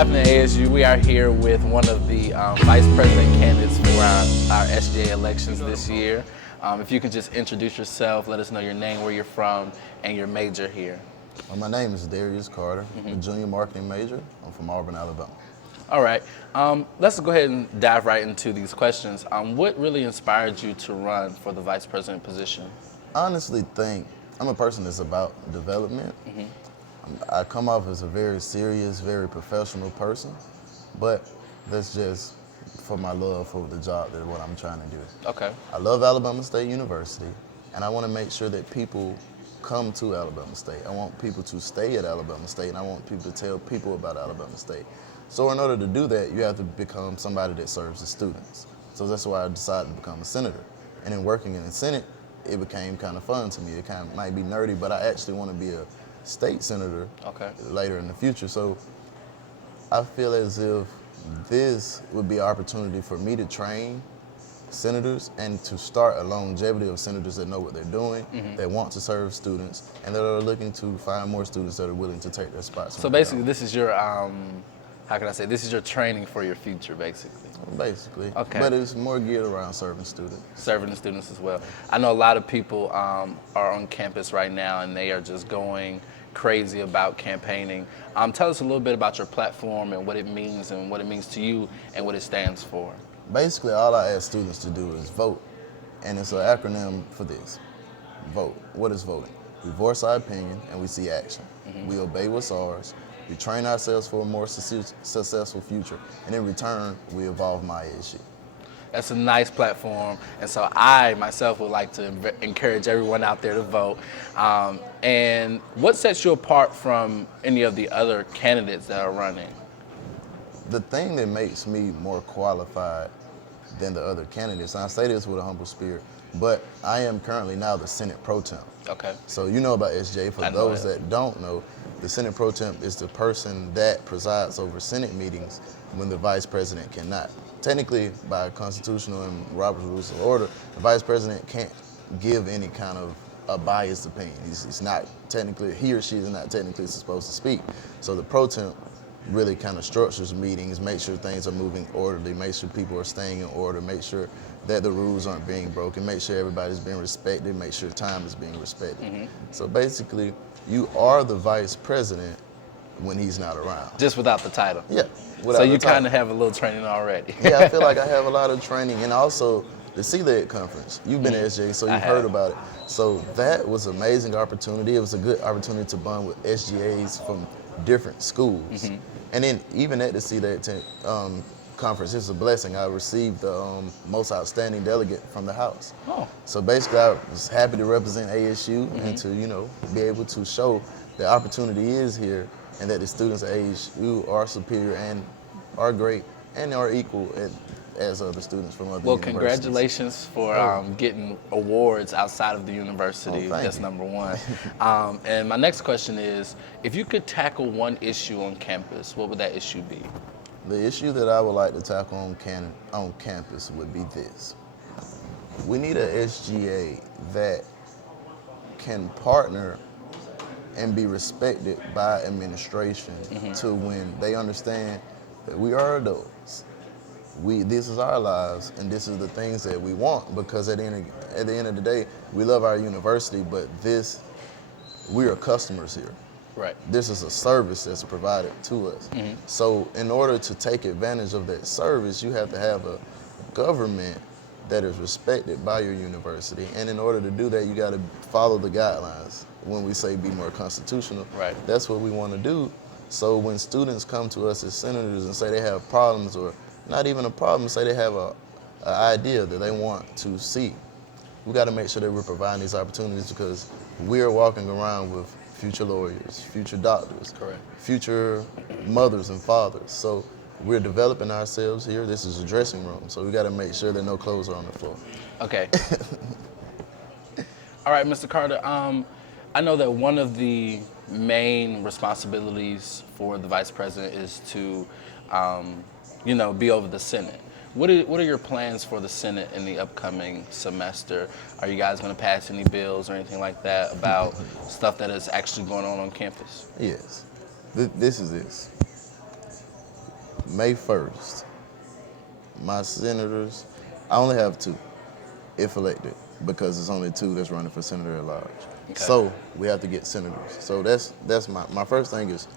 happening, ASU? We are here with one of the vice president candidates for our SGA elections this year. If you could just introduce yourself, let us know your name, where you're from, and your major here. My name is Darius Carter, a junior marketing major. I'm from Auburn, Alabama. All right, let's go ahead and dive right into these questions. What really inspired you to run for the vice president position? I honestly think I'm a person that's about development. I come off as a very serious, very professional person, but that's just for my love for the job that what I'm trying to do. Okay. I love Alabama State University, and I want to make sure that people come to Alabama State. I want people to stay at Alabama State, and I want people to tell people about Alabama State. So in order to do that, you have to become somebody that serves the students. So that's why I decided to become a senator. And in working in the Senate, it became kind of fun to me. It kind of might be nerdy, but I actually want to be a state senator later in the future. So I feel as if this would be an opportunity for me to train senators and to start a longevity of senators that know what they're doing, that want to serve students, and that are looking to find more students that are willing to take their spots. So basically, this is your, how can I say, this is your training for your future, basically. Basically. Okay. But it's more geared around serving students. Serving the students as well. I know a lot of people are on campus right now, and they are just going crazy about campaigning. Tell us a little bit about your platform and what it means to you and what it stands for. Basically, all I ask students to do is vote, and it's an acronym for this. Vote. What is voting? We voice our opinion and we see action. We obey what's ours. We train ourselves for a more successful future, and in return, we evolve my issue. That's a nice platform, and so I myself would like to encourage everyone out there to vote. And what sets you apart from any of the other candidates that are running? The thing that makes me more qualified than the other candidates, and I say this with a humble spirit, but I am currently now the Senate Pro Temp. Okay. So you know about SJ. For those that don't know, the Senate Pro Temp is the person that presides over Senate meetings when the vice president cannot. Technically, by constitutional and Robert's Rules of Order, the vice president can't give any kind of a biased opinion. He's not technically, he or she is not technically supposed to speak. So the Pro Temp really kind of structures meetings, make sure things are moving orderly, make sure people are staying in order, make sure that the rules aren't being broken, make sure everybody's being respected, make sure time is being respected. So basically, you are the vice president when he's not around. Just without the title? Yeah. So you kind of have a little training already. Yeah, I feel like I have a lot of training, and also the CLED conference. You've been at SJ, so you've heard about it. So that was an amazing opportunity. It was a good opportunity to bond with SGAs from different schools. And then even at the CLED conference, it's a blessing. I received the most outstanding delegate from the House. Oh. So basically, I was happy to represent ASU and to, be able to show the opportunity is here and that the students at ASU are superior and are great and are equal as other students from other universities. Congratulations for getting awards outside of the university. That's number one. And my next question is, if you could tackle one issue on campus, what would that issue be? The issue that I would like to tackle on campus would be this. We need a SGA that can partner and be respected by administration to when they understand that we are adults. This is our lives, and this is the things that we want, because at the end of the day, we love our university, but we are customers here. Right. This is a service that's provided to us. So in order to take advantage of that service, you have to have a government that is respected by your university. And in order to do that, you got to follow the guidelines. When we say be more constitutional, that's what we want to do. So when students come to us as senators and say they have problems, or not even a problem, say they have an idea that they want to see, we got to make sure that we're providing these opportunities, because we're walking around with future lawyers, future doctors, future mothers and fathers. So we're developing ourselves here. This is a dressing room, so we got to make sure that no clothes are on the floor. Okay. All right, Mr. Carter. I know that one of the main responsibilities for the vice president is to, be over the Senate. What are your plans for the Senate in the upcoming semester? Are you guys going to pass any bills or anything like that about stuff that is actually going on campus? Yes. This is this. May 1st, my senators, I only have 2, if elected, because it's only 2 that's running for senator at large. Okay. So we have to get senators. So that's my first thing is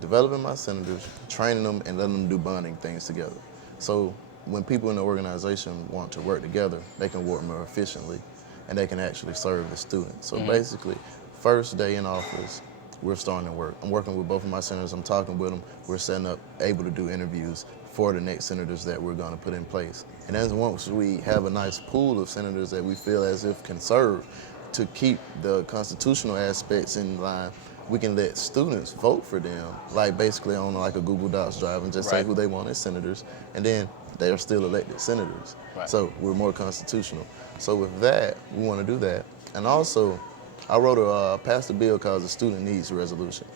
developing my senators, training them, and letting them do bonding things together. So when people in the organization want to work together, they can work more efficiently, and they can actually serve the students. So basically, first day in office, we're starting to work. I'm working with both of my senators. I'm talking with them. We're setting up, able to do interviews for the next senators that we're going to put in place. And then once we have a nice pool of senators that we feel as if can serve to keep the constitutional aspects in line, we can let students vote for them, like basically on like a Google Docs drive and just say Right. who they want as senators, and then they are still elected senators. Right. So we're more constitutional. So with that, we want to do that. And also, I wrote passed a bill called the Student Needs Resolution.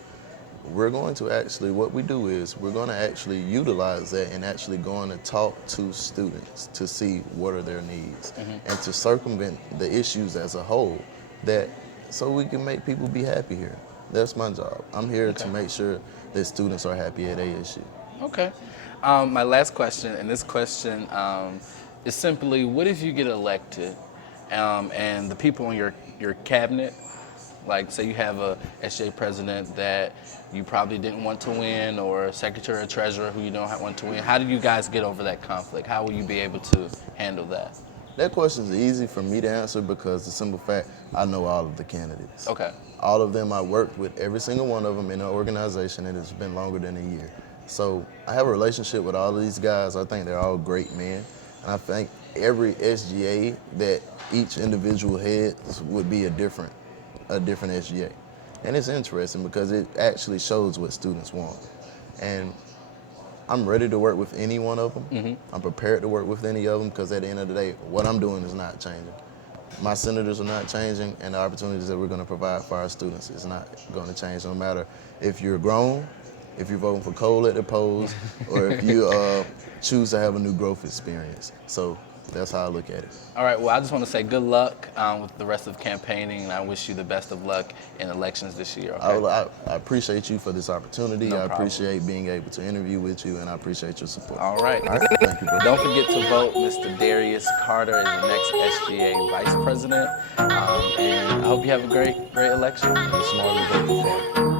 We're going to actually, what we do is we're going to actually utilize that and actually going to talk to students to see what are their needs and to circumvent the issues as a whole, that so we can make people be happy here. That's my job. I'm here to make sure that students are happy at ASU. Okay. My last question, and this question is simply, what if you get elected and the people in your cabinet, like say you have a SJ president that you probably didn't want to win, or a secretary or treasurer who you don't want to win, how do you guys get over that conflict? How will you be able to handle that? That question is easy for me to answer because the simple fact, I know all of the candidates. Okay. All of them, I worked with every single one of them in an organization, and it's been longer than a year. So I have a relationship with all of these guys. I think they're all great men. And I think every SGA that each individual heads would be a different SGA. And it's interesting because it actually shows what students want. And I'm ready to work with any one of them. I'm prepared to work with any of them because at the end of the day, what I'm doing is not changing. My senators are not changing, and the opportunities that we're going to provide for our students is not going to change, no matter if you're grown, if you're voting for coal at the polls, or if you choose to have a new growth experience. So that's how I look at it. All right, well, I just want to say good luck with the rest of campaigning, and I wish you the best of luck in elections this year. Okay? I appreciate you for this opportunity. No I problem. appreciate being able to interview with you, and I appreciate your support. All right. All right, thank you, brother. Don't forget to vote Mr. Darius Carter as the next SGA Vice President. And I hope you have a great election. The smarter vote, the better.